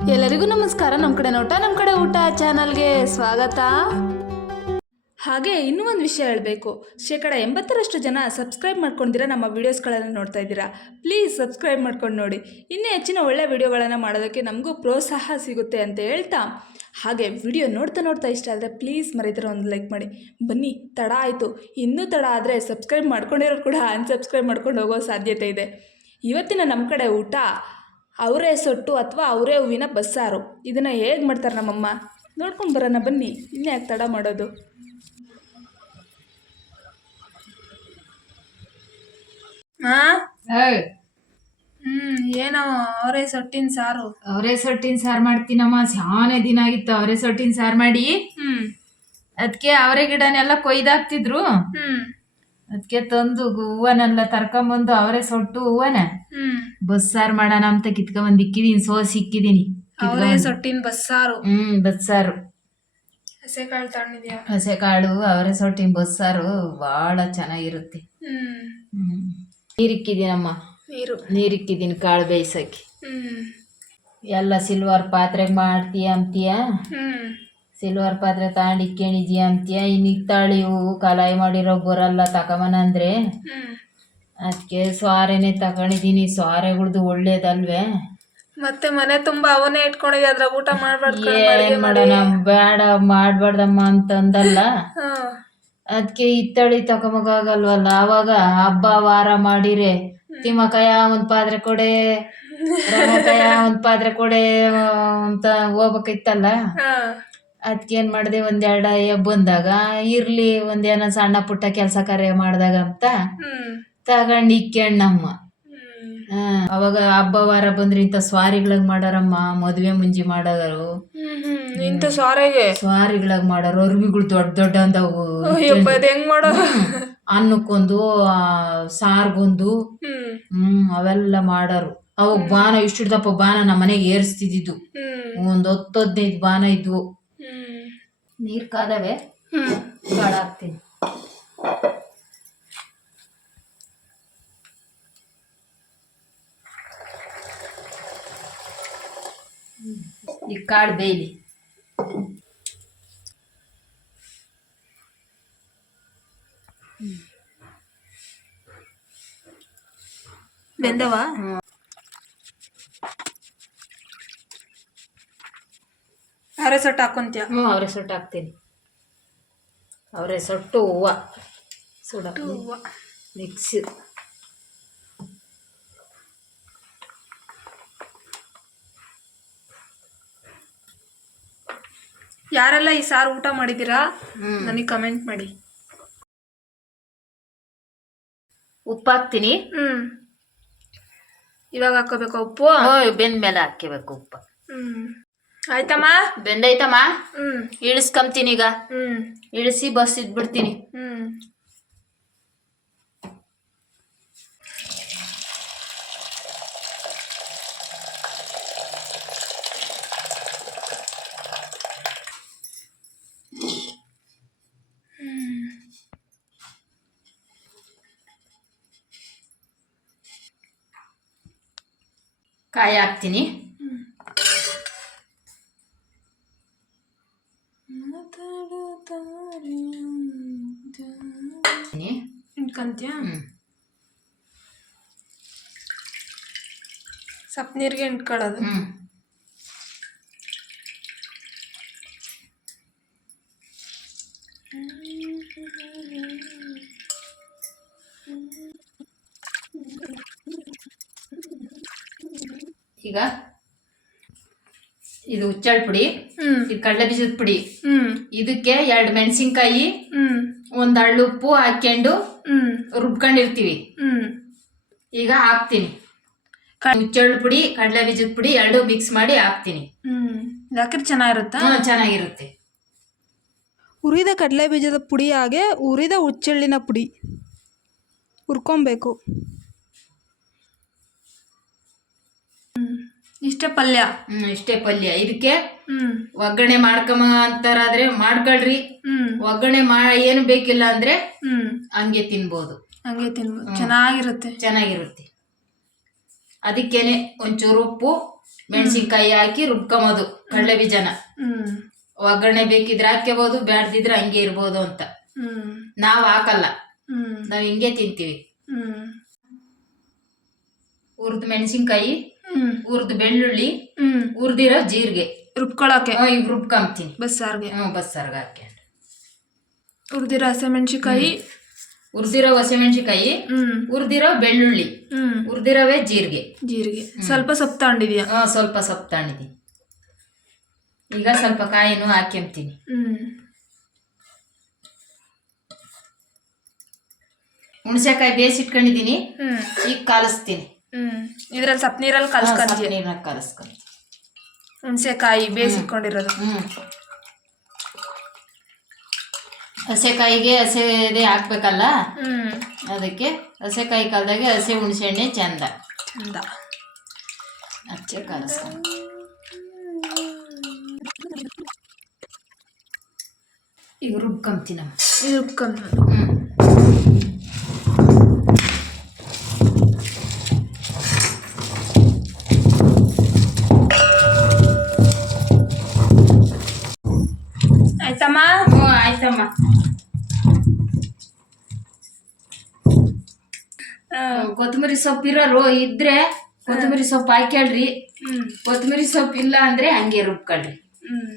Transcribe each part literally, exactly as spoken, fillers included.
ಎಲ್ಲರಿಗೂ ನಮಸ್ಕಾರ. ನಮ್ಮ ಕಡೆ ನೋಟ ನಮ್ಮ ಕಡೆ ಊಟ ಚಾನಲ್ಗೆ ಸ್ವಾಗತ. ಹಾಗೆ ಇನ್ನೂ ಒಂದು ವಿಷಯ ಹೇಳಬೇಕು, ಶೇಕಡ ಎಂಬತ್ತರಷ್ಟು ಜನ ಸಬ್ಸ್ಕ್ರೈಬ್ ಮಾಡ್ಕೊಂಡಿದ್ದೀರಾ, ನಮ್ಮ ವೀಡಿಯೋಸ್ಗಳನ್ನು ನೋಡ್ತಾ ಇದ್ದೀರಾ. ಪ್ಲೀಸ್ ಸಬ್ಸ್ಕ್ರೈಬ್ ಮಾಡ್ಕೊಂಡು ನೋಡಿ, ಇನ್ನೂ ಹೆಚ್ಚಿನ ಒಳ್ಳೆ ವೀಡಿಯೋಗಳನ್ನು ಮಾಡೋದಕ್ಕೆ ನಮಗೂ ಪ್ರೋತ್ಸಾಹ ಸಿಗುತ್ತೆ ಅಂತ ಹೇಳ್ತಾ, ಹಾಗೆ ವಿಡಿಯೋ ನೋಡ್ತಾ ನೋಡ್ತಾ ಇಷ್ಟ ಆದರೆ ಪ್ಲೀಸ್ ಮರೀತರ ಒಂದು ಲೈಕ್ ಮಾಡಿ. ಬನ್ನಿ, ತಡ ಆಯಿತು, ಇನ್ನೂ ತಡ ಆದರೆ ಸಬ್ಸ್ಕ್ರೈಬ್ ಮಾಡ್ಕೊಂಡಿರೋರು ಕೂಡ ಅನ್ಸಬ್ಸ್ಕ್ರೈಬ್ ಮಾಡ್ಕೊಂಡು ಹೋಗೋ ಸಾಧ್ಯತೆ ಇದೆ. ಇವತ್ತಿನ ನಮ್ಮ ಕಡೆ ಊಟ ಅವರೇ ಸೊಟ್ಟು ಅಥವಾ ಅವರೇ ಹೂವಿನ ಬಸ್ಸಾರು. ಇದನ್ನು ಹೇಗೆ ಮಾಡ್ತಾರೆ ನಮ್ಮಮ್ಮ ನೋಡ್ಕೊಂಡು ಬರೋಣ ಬನ್ನಿ, ಇನ್ನೇ ಯಾಕೆ ತಡ ಮಾಡೋದು. ಹಾಂ ಹ್ಞೂ ಏನೋ ಅವರೇ ಸೊಟ್ಟಿನ ಸಾರು. ಅವರೇ ಸೊಟ್ಟಿನ ಸಾರು ಮಾಡ್ತೀನಮ್ಮ. ಶಾನೆ ದಿನ ಆಗಿತ್ತು ಅವರೇ ಸೊಟ್ಟಿನ ಸಾರು ಮಾಡಿ. ಹ್ಞೂ ಅದಕ್ಕೆ ಅವರೇ ಗಿಡನೆಲ್ಲ ಕೊಯ್ದಾಕ್ತಿದ್ರು. ಹ್ಞೂ ಅದಕ್ಕೆ ತಂದು ಹೂವನೆಲ್ಲ ತರ್ಕೊಂಬಂದು ಅವರೇ ಸೊಟ್ಟು ಹೂವನ ಹ್ಞೂ ಬಸ್ಸಾರು ಮಾಡೋಣ ಅಂತ ಕಿತ್ಕೊಂಬಂದು ಇಕ್ಕಿದೀನಿ. ಸೋಸಿ ಇಕ್ಕಿದೀನಿ ಅವರೇ ಸೊಟ್ಟಿನ ಬಸ್ಸಾರು. ಹ್ಮ್ ಬಸ್ಸಾರು ಹಸೆಕಾಳು ತಗೊಂಡಿದ್ಯಾ? ಹಸೆಕಾಳು ಅವರೇ ಸೊಟ್ಟಿನ ಬಸ್ಸಾರು ಭಾಳ ಚೆನ್ನಾಗಿರುತ್ತೆ. ಹ್ಞೂ ಹ್ಮ್ ನೀರಿಕ್ಕಿದ್ದೀನಮ್ಮ. ನೀರು ನೀರಿಕ್ಕಿದ್ದೀನಿ ಕಾಳು ಬೇಯಿಸಕ್ಕೆ. ಹ್ಞೂ ಎಲ್ಲ ಸಿಲ್ವರ್ ಪಾತ್ರೆಗೆ ಮಾಡ್ತೀಯ ಅಂತೀಯ. ಹ್ಞೂ ಸಿಲ್ವರ್ ಪಾತ್ರೆ ತಗೊಂಡು ಇಕ್ಕೊಂಡಿದ್ಯಾ ಅಂತೀಯ. ಇನ್ನು ಇತ್ತಾಳಿ ಹೂವು ಕಲಾಯಿ ಮಾಡಿರೋ ಬರಲ್ಲ ತಗೊಂಬನ ಅಂದರೆ ಹ್ಞೂ ಅದಕ್ಕೆ ಸ್ವಾರೆನೇ ತಗೊಂಡಿದ್ದೀನಿ. ಸ್ವಾರೆಗಳ್ದು ಒಳ್ಳೇದಲ್ವೇ. ಮತ್ತೆ ಮನೆ ತುಂಬ ಅವನೇ ಇಟ್ಕೊಂಡಿದ್ದೆ, ಅದ್ರಾಗ ಊಟ ಮಾಡ್ಬಾರ್ದು. ಏನ್ ಮಾಡೋಣ, ಬೇಡ ಮಾಡ್ಬಾರ್ದಮ್ಮ ಅಂತಂದಲ್ಲ. ಹಾಂ ಅದಕ್ಕೆ ಇತ್ತಳಿ ತಗೊಂಬಗಾಗಲ್ವಲ್ಲ. ಆವಾಗ ಹಬ್ಬ ವಾರ ಮಾಡಿರೆ ತಿಮ್ಮಕಾಯ ಒಂದು ಪಾತ್ರೆ ಕೊಡೆ, ರಮಕಾಯ ಒಂದು ಪಾತ್ರೆ ಕೊಡೆ ಅಂತ ಹೋಗ್ಬೇಕಿತ್ತಲ್ಲ. ಹಾಂ ಅದಕ್ಕೇನು ಮಾಡಿದೆ, ಒಂದೆರಡು ಬಂದಾಗ ಇರಲಿ ಒಂದೇನೋ ಸಣ್ಣ ಪುಟ್ಟ ಕೆಲಸ ಕಾರ್ಯ ಮಾಡಿದಾಗ ಅಂತ ಹ್ಞೂ ತಗೊಂಡು ಇಕ್ಕೆಣ್ಣಮ್ಮ. ಹ್ಞೂ ಹಾಂ ಅವಾಗ ಹಬ್ಬ ವಾರ ಬಂದ್ರೆ ಇಂಥ ಸ್ವಾರಿಗಳಾಗ ಮಾಡಾರಮ್ಮ. ಮದುವೆ ಮುಂಜಿ ಮಾಡೋರು ಹ್ಞೂ ಇಂಥ ಸಾರಿಗೆ ಸ್ವಾರಿಗಳಾಗ ಮಾಡೋರು. ಅರ್ವಿಗಳು ದೊಡ್ಡ ದೊಡ್ಡ ಅಂದವು. ಅಯ್ಯಪ್ಪ, ಅದು ಹೆಂಗ್ ಮಾಡೋದು? ಅನ್ನಕ್ಕೊಂದು ಸಾರ್ಗೊಂದು ಹ್ಞೂ ಹ್ಮ್ ಅವೆಲ್ಲ ಮಾಡೋರು. ಅವಾಗ ಬಾನ ಇಷ್ಟು ದಪ್ಪ ಬಾನ ನಮ್ಮ ಮನೆಗೆ ಏರಿಸ್ತಿದ್ದು. ಹ್ಞೂ ಒಂದು ಹತ್ತು ಹದಿನೈದು ಬಾನ ಇದ್ವು. ಹ್ಞೂ ನೀರು ಕಾದವೆ, ಹ್ಞೂ ಕಾಳು ಹಾಕ್ತೀನಿ. ಈ ಕಾಳು ಬೇಯ್ಲಿ. ಬೆಂದವ? ಅವರೇ ಸೊಟ್ಟು ಹಾಕೊಂತೀಯ? ಹ್ಞೂ ಅವರೇ ಸೊಟ್ಟು ಹಾಕ್ತೀನಿ. ಅವರೇ ಸೊಟ್ಟು ಹೂವು ಸುಡ ಮಿಕ್ಸ್. ಯಾರೆಲ್ಲ ಈ ಸಾರು ಊಟ ಮಾಡಿದ್ದೀರಾ ನನಗೆ ಕಮೆಂಟ್ ಮಾಡಿ. ಉಪ್ಪು ಹಾಕ್ತೀನಿ. ಹ್ಞೂ ಇವಾಗ ಹಾಕೋಬೇಕು ಉಪ್ಪು? ಬೆಂದ ಮೇಲೆ ಹಾಕ್ಕೋಬೇಕು ಉಪ್ಪು. ಹ್ಞೂ ಆಯ್ತಮ್ಮ, ಬೆಂದೈತಮ್ಮ. ಹ್ಞೂ ಇಳಿಸ್ಕೊಂತೀನಿ ಈಗ. ಹ್ಞೂ ಇಳಿಸಿ ಬಸ್ ಇದ್ಬಿಡ್ತೀನಿ. ಹ್ಞೂ ಕಾಯಿ ಹಾಕ್ತೀನಿ. ಇಟ್ಕೊಂತೀಯ? ಹ್ಞೂ ಸಪ್ ನೀರಿಗೆ ಇಟ್ಕೊಳ್ಳೋದು. ಹ್ಞೂ ಈಗ ಇದು ಹುಚ್ಚಳ ಪುಡಿ, ಹ್ಞೂ ಇದು ಕಡಲೆ ಬೀಜದ ಪುಡಿ. ಹ್ಞೂ ಇದಕ್ಕೆ ಎರಡು ಮೆಣಸಿನ್ಕಾಯಿ, ಹ್ಞೂ ಒಂದು ಹಳ್ಳು ಉಪ್ಪು ಹಾಕ್ಕೊಂಡು ಹ್ಞೂ ರುಬ್ಕೊಂಡಿರ್ತೀವಿ. ಹ್ಞೂ ಈಗ ಹಾಕ್ತೀನಿ. ಹುಚ್ಚಳ ಪುಡಿ ಕಡಲೆ ಬೀಜದ ಪುಡಿ ಎರಡು ಮಿಕ್ಸ್ ಮಾಡಿ ಹಾಕ್ತೀನಿ. ಹ್ಞೂ ಯಾಕೆ ಚೆನ್ನಾಗಿರುತ್ತಾ? ಹ್ಞೂ ಚೆನ್ನಾಗಿರುತ್ತೆ. ಹುರಿದ ಕಡಲೆ ಬೀಜದ ಪುಡಿ ಹಾಗೆ ಹುರಿದ ಹುಚ್ಚೆಳ್ಳಿನ ಪುಡಿ ಹುರ್ಕೊಬೇಕು. ಇಷ್ಟೇ ಪಲ್ಯ? ಹ್ಮ್ ಇಷ್ಟೇ ಪಲ್ಯ. ಇದಕ್ಕೆ ಹ್ಞೂ ಒಗ್ಗರಣೆ ಮಾಡ್ಕೊಂಬ ಅಂತಾರಾದ್ರೆ ಮಾಡ್ಕೊಳ್ರಿ. ಹ್ಞೂ ಒಗ್ಗರಣೆ ಮಾ ಏನು ಬೇಕಿಲ್ಲ ಅಂದ್ರೆ ಹ್ಞೂ ಹಂಗೆ ತಿನ್ಬೋದು. ಹಂಗೆ ತಿನ್ಬೋದು, ಚೆನ್ನಾಗಿರುತ್ತೆ. ಚೆನ್ನಾಗಿರುತ್ತೆ. ಅದಕ್ಕೇನೆ ಒಂಚೂರು ಉಪ್ಪು, ಮೆಣಸಿನ್ಕಾಯಿ ಹಾಕಿ ರುಬ್ಕೊಂಬೋದು ಕಡಲೆ ಬೀಜನ. ಹ್ಮ್ ಒಗ್ಗರಣೆ ಬೇಕಿದ್ರೆ ಹಾಕ್ಕೋಬಹುದು, ಬ್ಯಾಡ್ದಿದ್ರೆ ಹಂಗೆ ಇರ್ಬೋದು ಅಂತ. ಹ್ಮ್ ನಾವ್ ಹಾಕಲ್ಲ, ಹ್ಮ್ ನಾವ್ ಹಿಂಗೆ ತಿಂತೀವಿ. ಹ್ಮ್ ಹುರ್ದ್ ಮೆಣಸಿನ್ಕಾಯಿ, ಹ್ಮ್ ಹುರ್ದ್ ಬೆಳ್ಳುಳ್ಳಿ, ಹ್ಮ್ ಹುರ್ದಿರೋ ಜೀರಿಗೆ ರುಬ್ಕೊಳಕ್ಕೆ ಈಗ ರುಬ್ಕೊಂತೀನಿ ಬಸ್ಸಾರ್ಗೆ. ಹ್ಮ್ ಬಸ್ಸಾರ್ಗೆ ಹಾಕಿ. ಹುರಿದಿರೋ ಹಸಿಮೆಣಸಿಕಾಯಿ, ಹುರ್ದಿರೋ ಹಸಿಮೆಣಸಿಕಾಯಿ, ಹ್ಮ್ ಹುರ್ದಿರೋ ಬೆಳ್ಳುಳ್ಳಿ, ಹ್ಮ್ ಹುರ್ದಿರೋವೇ ಜೀರಿಗೆ, ಜೀರಿಗೆ, ಸ್ವಲ್ಪ ಸೊಪ್ಪು ತಗೊಂಡಿದ್ಯಾ? ಹಾ ಸ್ವಲ್ಪ ಸೊಪ್ಪು ತಗೊಂಡಿದ್ದೀನಿ. ಈಗ ಸ್ವಲ್ಪ ಕಾಯಿನೂ ಹಾಕ್ಯಂತೀನಿ. ಹ್ಮ್ ಹುಣಸೆಕಾಯಿ ಬೇಯಿಸಿಟ್ಕೊಂಡಿದ್ದೀನಿ, ಹ್ಮ್ ಈಗ ಕಾಲಿಸ್ತೀನಿ. ಹ್ಮ್ ಇದ್ರಲ್ಲಿ ಸಪ್ ನೀರಲ್ಲಿ ಕಲ್ಸ್ಕೊಂತೀಯ? ನೀರನ್ನ ಕಾಲಿಸ್ಕೊಂಡು ಹುಣಸೆಕಾಯಿ ಬೇಯಿಸಿಟ್ಕೊಂಡಿರೋದು. ಹ್ಮ್ ಹಸೆಕಾಯಿಗೆ ಹಸೆ ಇದೆ ಹಾಕ್ಬೇಕಲ್ಲ, ಹ್ಮ್ ಅದಕ್ಕೆ ಹಸೆಕಾಯಿ ಕಾಲ್ದಾಗೆ ಹಸೆ ಹುಣಸೆ ಹಣ್ಣೆ ಚಂದ ಚಂದ ಹಚ್ಚೆ ಕಾಲಿಸ್ಕೊಂಡು. ಈಗ ರುಬ್ಕೊಂತೀನಮ್ಮ. ರುಬ್ಕೊಂಡು. ಹ್ಮ್ ಆಯ್ತಮ್ಮ? ಹ್ಞೂ ಆಯ್ತಮ್ಮ. ಕೊತ್ತಂಬರಿ ಸೊಪ್ಪು ಇರೋರು ಇದ್ರೆ ಕೊತ್ತಂಬರಿ ಸೊಪ್ಪು ಹಾಕ್ಯಾಳ್ರಿ. ಹ್ಮ್ ಕೊತ್ತಂಬರಿ ಸೊಪ್ಪು ಇಲ್ಲ ಅಂದ್ರೆ ಹಂಗೆ ರುಬ್ಕೊಳ್ರಿ. ಹ್ಮ್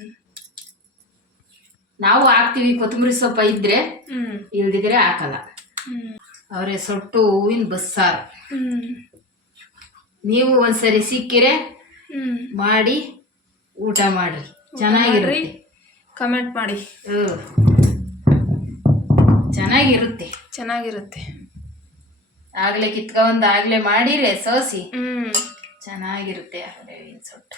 ನಾವು ಹಾಕ್ತಿವಿ ಕೊತ್ತಂಬರಿ ಸೊಪ್ಪು ಇದ್ರೆ, ಹ್ಮ್ ಇಲ್ದಿದ್ರೆ ಹಾಕಲ್ಲ. ಹ್ಮ್ ಅವರೇ ಸೊಟ್ಟು ಹೂವಿನ ಬಸ್ಸಾರು. ಹ್ಮ್ ನೀವು ಒಂದ್ಸರಿ ಸಿಕ್ಕಿರೆ ಹ್ಮ್ ಮಾಡಿ ಊಟ ಮಾಡ್ರಿ, ಚೆನ್ನಾಗಿರ್ರಿ. ಕಮೆಂಟ್ ಮಾಡಿ. ಹ್ಮ್ ಚೆನ್ನಾಗಿರುತ್ತೆ, ಚೆನ್ನಾಗಿರುತ್ತೆ. ಆಗ್ಲೇ ಕಿತ್ಕೊಂಡ್ ಆಗ್ಲೇ ಮಾಡಿರೆ ಸೋಸಿ ಹ್ಮ್ ಚೆನ್ನಾಗಿರುತ್ತೆ. ಹೂವಿನ ಸೊಟ್ಟು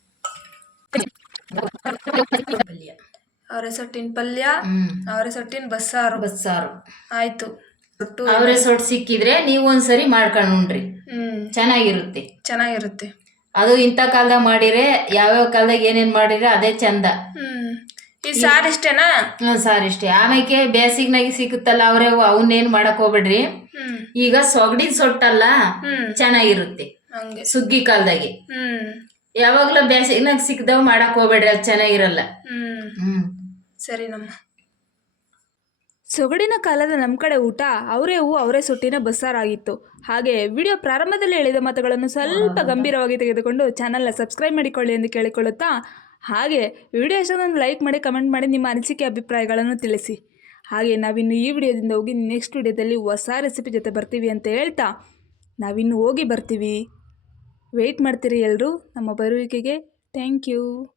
ಪಲ್ಯ, ಅವರೆ ಸೊಟ್ಟಿನ ಪಲ್ಯ, ಹ್ಮ್ ಅವರೆ ಸೊಟ್ಟಿನ ಬಸ್ಸಾರು. ಬಸ್ಸಾರು ಆಯ್ತು. ಅವರೇ ಸೊಟ್ಟು ಸಿಕ್ಕಿದ್ರೆ ನೀವು ಒಂದ್ಸರಿ ಮಾಡ್ಕೊಂಡು ಉಣ್ರಿ, ಹ್ಮ್ ಚೆನ್ನಾಗಿರುತ್ತೆ. ಚೆನ್ನಾಗಿರುತ್ತೆ. ಅದು ಇಂಥ ಕಾಲದಾಗ ಮಾಡಿರೆ, ಯಾವ್ಯಾವ ಕಾಲದಾಗ ಏನೇನ್ ಮಾಡಿದ್ರೆ ಅದೇ ಚಂದ. ಹ್ಮ್ ಈ ಸಾರ್ ಇಷ್ಟೇನಾ? ಹ್ಮ್ ಸಾರ್ ಇಷ್ಟೇ. ಆಮೇಲೆ ಬೇಸಿಗ್ನಾಗಿ ಸಿಗುತ್ತಲ್ಲ ಅವ್ರೆ, ಅವನ್ನೇನ್ ಮಾಡಕ್ ಹೋಗ್ಬೇಡ್ರಿ. ಹ್ಮ್ ಈಗ ಸೊಗಡಿನ ಸೊಟ್ಟಲ್ಲ, ಹ್ಮ್ ಚೆನ್ನಾಗಿರುತ್ತೆ. ಹಂಗೆ ಸುಗ್ಗಿ ಕಾಲದಾಗೆ ಹ್ಮ್ ಯಾವಾಗ್ಲೂ ಬೇಸಿಗ್ನಾಗ ಸಿಕ್ದವ್ ಮಾಡಕ್ ಹೋಗ್ಬೇಡ್ರಿ, ಅದು ಚೆನ್ನಾಗಿರಲ್ಲ. ಹ್ಮ್ ಹ್ಮ್ ಸರಿ ನಮ್ಮ ಸೊಗಡಿನ ಕಾಲದ ನಮ್ಮ ಕಡೆ ಊಟ ಅವರೇ ಹೂ ಅವರೇ ಸೊಟ್ಟಿನ ಬಸ್ಸಾರಾಗಿತ್ತು. ಹಾಗೆ ವಿಡಿಯೋ ಪ್ರಾರಂಭದಲ್ಲಿ ಹೇಳಿದ ಮಾತುಗಳನ್ನು ಸ್ವಲ್ಪ ಗಂಭೀರವಾಗಿ ತೆಗೆದುಕೊಂಡು ಚಾನಲ್ನ ಸಬ್ಸ್ಕ್ರೈಬ್ ಮಾಡಿಕೊಳ್ಳಿ ಎಂದು ಕೇಳಿಕೊಳ್ಳುತ್ತಾ, ಹಾಗೆ ವಿಡಿಯೋ ಇಷ್ಟೊಂದು ಲೈಕ್ ಮಾಡಿ, ಕಮೆಂಟ್ ಮಾಡಿ, ನಿಮ್ಮ ಅನಿಸಿಕೆ ಅಭಿಪ್ರಾಯಗಳನ್ನು ತಿಳಿಸಿ. ಹಾಗೆ ನಾವಿನ್ನು ಈ ವಿಡಿಯೋದಿಂದ ಹೋಗಿ ನೆಕ್ಸ್ಟ್ ವಿಡಿಯೋದಲ್ಲಿ ಹೊಸ ರೆಸಿಪಿ ಜೊತೆ ಬರ್ತೀವಿ ಅಂತ ಹೇಳ್ತಾ, ನಾವಿನ್ನು ಹೋಗಿ ಬರ್ತೀವಿ. ವೆಯ್ಟ್ ಮಾಡ್ತೀರಿ ಎಲ್ಲರೂ ನಮ್ಮ ಬರುವಿಕೆಗೆ. Thank you.